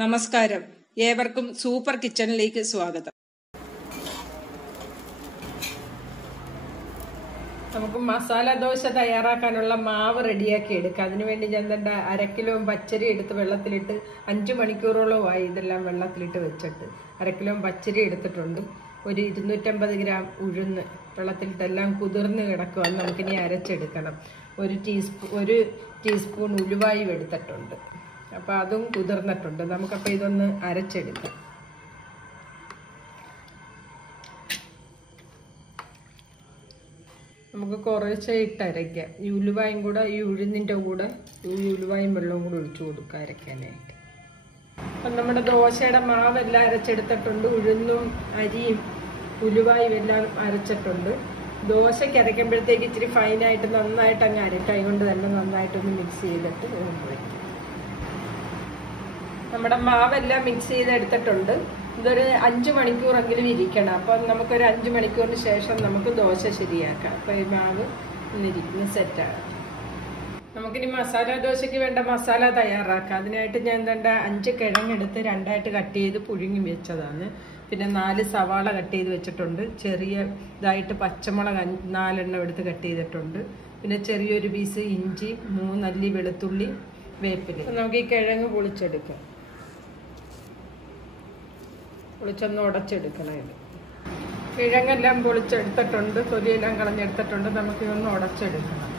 നമസ്കാരം, ഏവർക്കും സൂപ്പർ കിച്ചണിലേക്ക് സ്വാഗതം. നമുക്ക് മസാല ദോശ തയ്യാറാക്കാനുള്ള മാവ് റെഡിയാക്കി എടുക്കാം. അതിനുവേണ്ടി ഞാൻ 1/2 കിലോ പച്ചരി എടുത്ത് വെള്ളത്തിലിട്ട് 5 മണിക്കൂറോളമായി ഇതെല്ലാം വെള്ളത്തിലിട്ട് വെച്ചിട്ട് 1/2 കിലോ പച്ചരി എടുത്തിട്ടുണ്ട്. ഒരു 250 ഗ്രാം ഉഴുന്ന് വെള്ളത്തിലിട്ടെല്ലാം കുതിർന്ന് കിടക്കുക. നമുക്കിനി അരച്ചെടുക്കണം. ഒരു ടീസ്പൂൺ ഉലുവായും എടുത്തിട്ടുണ്ട്. അപ്പോൾ അതും കുതിർന്നിട്ടുണ്ട്. നമുക്കപ്പോൾ ഇതൊന്ന് അരച്ചെടുക്കാം. നമുക്ക് കുറച്ച് ഇട്ടരയ്ക്കാം. ഈ ഉലുവായും കൂടെ ഈ ഉഴുന്നിൻ്റെ കൂടെ ഈ ഉലുവായും വെള്ളവും കൂടെ ഒഴിച്ചു കൊടുക്കുക അരയ്ക്കാനായിട്ട്. അപ്പം നമ്മുടെ ദോശയുടെ മാവെല്ലാം അരച്ചെടുത്തിട്ടുണ്ട്. ഉഴുന്നും അരിയും ഉലുവായും എല്ലാം അരച്ചിട്ടുണ്ട്. ദോശയ്ക്ക് അരയ്ക്കുമ്പോഴത്തേക്ക് ഇച്ചിരി ഫൈനായിട്ട് നന്നായിട്ട് അങ്ങ് അരക്കാം. അതുകൊണ്ട് തന്നെ നന്നായിട്ടൊന്ന് മിക്സ് ചെയ്തിട്ട് വയ്ക്കും. നമ്മുടെ മാവെല്ലാം മിക്സ് ചെയ്തെടുത്തിട്ടുണ്ട്. ഇതൊരു 5 മണിക്കൂറെങ്കിലും ഇരിക്കണം. അപ്പം നമുക്കൊരു 5 മണിക്കൂറിന് ശേഷം നമുക്ക് ദോശ ശരിയാക്കാം. അപ്പോൾ ഈ മാവ് ഇന്നിരിക്കുന്ന സെറ്റാണ്. നമുക്കിനി മസാല ദോശയ്ക്ക് വേണ്ട മസാല തയ്യാറാക്കാം. അതിനായിട്ട് ഞാൻ 5 കിഴങ്ങെടുത്ത് 2ആയിട്ട് കട്ട് ചെയ്ത് പുഴുങ്ങി വെച്ചതാണ്. പിന്നെ 4 സവാള കട്ട് ചെയ്ത് വെച്ചിട്ടുണ്ട്. ചെറിയ ഇതായിട്ട് പച്ചമുളക് 4 എണ്ണം എടുത്ത് കട്ട് ചെയ്തിട്ടുണ്ട്. പിന്നെ ചെറിയൊരു പീസ് ഇഞ്ചി, 3 അല്ലി വെളുത്തുള്ളി, വേപ്പില. നമുക്ക് ഈ കിഴങ്ങ് പൊളിച്ചെടുക്കാം. പൊളിച്ചൊന്ന് ഉടച്ചെടുക്കണം. ഇത് കിഴങ്ങെല്ലാം പൊളിച്ചെടുത്തിട്ടുണ്ട്. തൊലിയെല്ലാം കളഞ്ഞെടുത്തിട്ടുണ്ട്. നമുക്കിതൊന്ന് ഉടച്ചെടുക്കണം.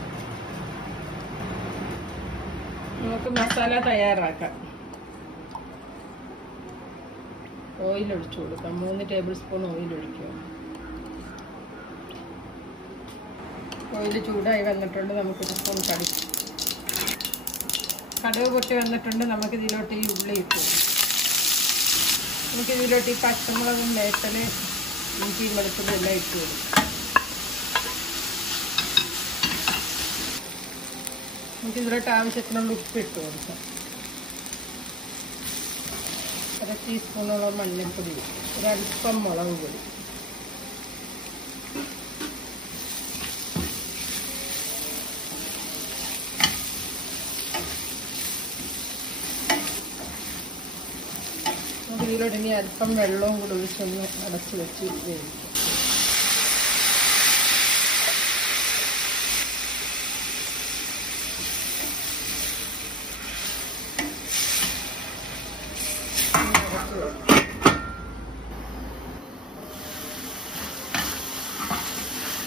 നമുക്ക് മസാല തയ്യാറാക്കാം. ഓയിൽ ഒഴിച്ചു കൊടുക്കാം. 3 ടേബിൾ സ്പൂൺ ഓയിൽ ഒഴിക്കുക. ഓയിൽ ചൂടായി വന്നിട്ടുണ്ട്. നമുക്കൊരു സ്പൂൺ കടുക് പൊട്ടി വന്നിട്ടുണ്ട്. നമുക്കിതിലോട്ട് ഈ ഉള്ളി ഇട്ടു. നമുക്കിതിലോട്ട് ഈ പച്ചമുളകും വേപ്പില ഇഞ്ചിയും വെളുത്തുള്ളിയും എല്ലാം ഇട്ട് കൊടുക്കും. നമുക്കിതിലോട്ട് ആവശ്യത്തിനുള്ള ഉപ്പ് ഇട്ട് കൊടുക്കാം. 1 ടീസ്പൂണോളം മഞ്ഞൾപ്പൊടി, ഒരല്പം മുളക് പൊടി. ഇതിലോട്ട് ഇനി അല്പം വെള്ളവും കൂടെ ഒഴിച്ചൊന്ന് അടച്ചു വെച്ച് വേവിക്കും.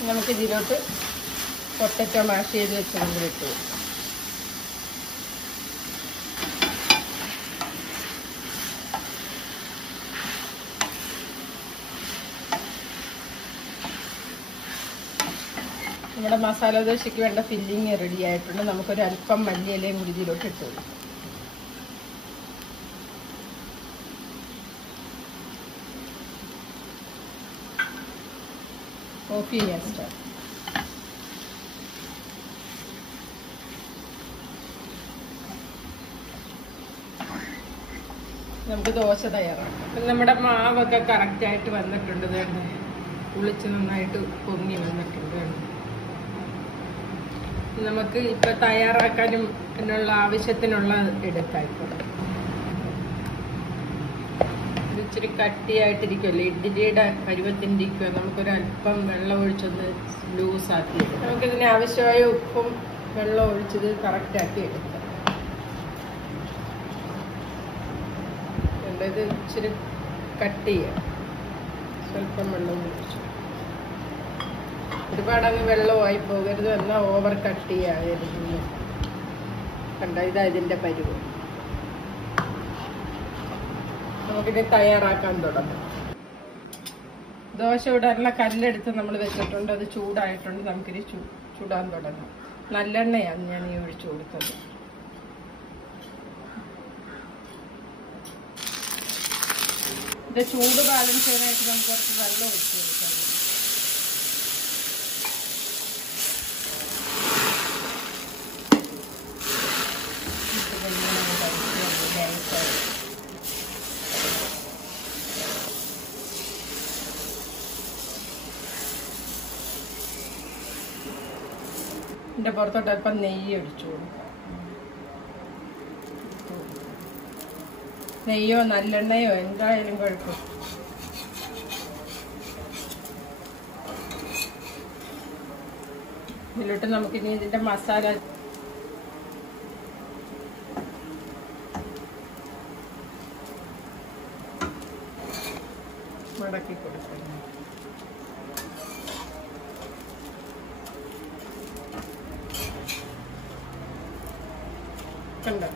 നമുക്ക് ഇതിലോട്ട് പൊട്ടറ്റോ മാഷ് ചെയ്ത് വെച്ചത് ഇട്ടു. നമ്മുടെ മസാല ദോശയ്ക്ക് വേണ്ട ഫില്ലിങ് റെഡി ആയിട്ടുണ്ട്. നമുക്കൊരു അല്പം മല്ലിയിലയും കൂടി ഇതിലോട്ട് ഇട്ട് കൊടുക്കും. ഓഫ് ചെയ്യാൻ സ്റ്റാർട്ട്. നമുക്ക് ദോശ തയ്യാറാക്കാം. അപ്പം നമ്മുടെ മാവൊക്കെ കറക്റ്റായിട്ട് വന്നിട്ടുണ്ട്. കുളിച്ച് നന്നായിട്ട് പൊങ്ങി വന്നിട്ടുണ്ട്. നമുക്ക് ഇപ്പം തയ്യാറാക്കാനും എന്നുള്ള ആവശ്യത്തിനുള്ള എടുക്കാം. ഇപ്പോൾ ഇച്ചിരി കട്ടിയായിട്ടിരിക്കുമല്ലോ, ഇഡ്ഡലിയുടെ പരുവത്തിനിരിക്കുക. നമുക്കൊരു അല്പം വെള്ളം ഒഴിച്ചൊന്ന് ലൂസാക്കി എടുക്കാം. നമുക്കിതിന് ആവശ്യമായ ഉപ്പും വെള്ളം ഒഴിച്ചത് കറക്റ്റാക്കി എടുക്കാം. ഇത് ഇച്ചിരി കട്ട് ചെയ്യാം. സ്വല്പം വെള്ളം ഒഴിച്ചു. ഒരുപാടങ്ങ് വെള്ളമായി പോകരുത്, എന്നാൽ ഓവർ കട്ട് ചെയ്യാതിരിക്കുന്നു. കണ്ട, ഇതാ ഇതിൻ്റെ പരുവം. നമുക്കിത് തയ്യാറാക്കാൻ തുടങ്ങാം. ദോശ ഇടാനുള്ള കല്ലെടുത്ത് നമ്മൾ വെച്ചിട്ടുണ്ട്. അത് ചൂടായിട്ടുണ്ട്. നമുക്കിത് ചൂടാൻ തുടങ്ങാം. നല്ലെണ്ണയാണ് ഞാൻ ഈ ഒഴിച്ചു കൊടുത്തത്. ഇത് ചൂട് ബാലൻസ് ചെയ്യാനായിട്ട് നമുക്ക് കുറച്ച് വെള്ളം ഒഴിച്ചു കൊടുക്കാം. ഇതിൻ്റെ പുറത്തോട്ട് അല്പം നെയ്യ് ഒഴിച്ചു കൊടുക്കാം. നെയ്യോ നല്ലെണ്ണയോ എന്തായാലും കുഴപ്പം. ഇതിലോട്ട് നമുക്കിനി ഇതിന്റെ മസാല മടക്കി കൊടുക്കണം. കണ്ടോ?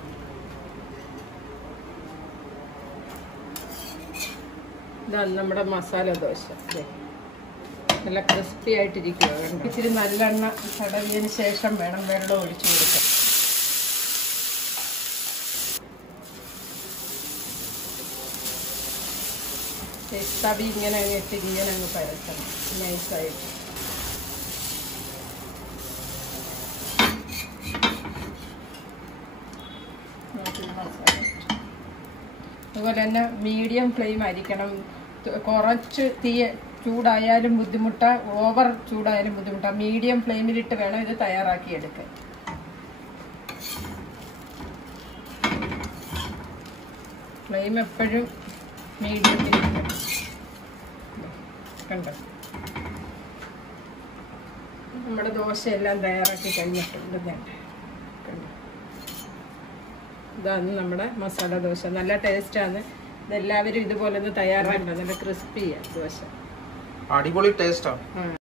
ഇതാണ് നമ്മുടെ മസാല ദോശ. നല്ല ക്രിസ്പി ആയിട്ടിരിക്കുക. ഇച്ചിരി നല്ലെണ്ണ തടവിയതിന് ശേഷം വേണം വെള്ളം ഒഴിച്ചു കൊടുക്കാൻ. തവി ഇങ്ങനെ ഇട്ട് ഇങ്ങനെ അങ്ങ് പരത്തണം നൈസായിട്ട്. അതുപോലെ തന്നെ മീഡിയം ഫ്ലെയിം ആയിരിക്കണം. കുറച്ച് തീ ചൂടായാലും ബുദ്ധിമുട്ടാ, ഓവർ ചൂടായാലും ബുദ്ധിമുട്ടാ. മീഡിയം ഫ്ലെയിമിലിട്ട് വേണം ഇത് തയ്യാറാക്കിയെടുക്കാൻ. ഫ്ലെയിം എപ്പോഴും മീഡിയത്തിലിരിക്കണം. കണ്ടോ? നമ്മുടെ ദോശയെല്ലാം തയ്യാറാക്കി കഴിഞ്ഞിട്ടുണ്ട്. കണ്ടോ? ഇതാണ് നമ്മുടെ മസാല ദോശ. നല്ല ടേസ്റ്റാണ്. ഇതെല്ലാവരും ഇതുപോലെ ഒന്ന് തയ്യാറാക്കണം. നല്ല ക്രിസ്പിയാണ് ദോശ. അടിപൊളി ടേസ്റ്റാണ്.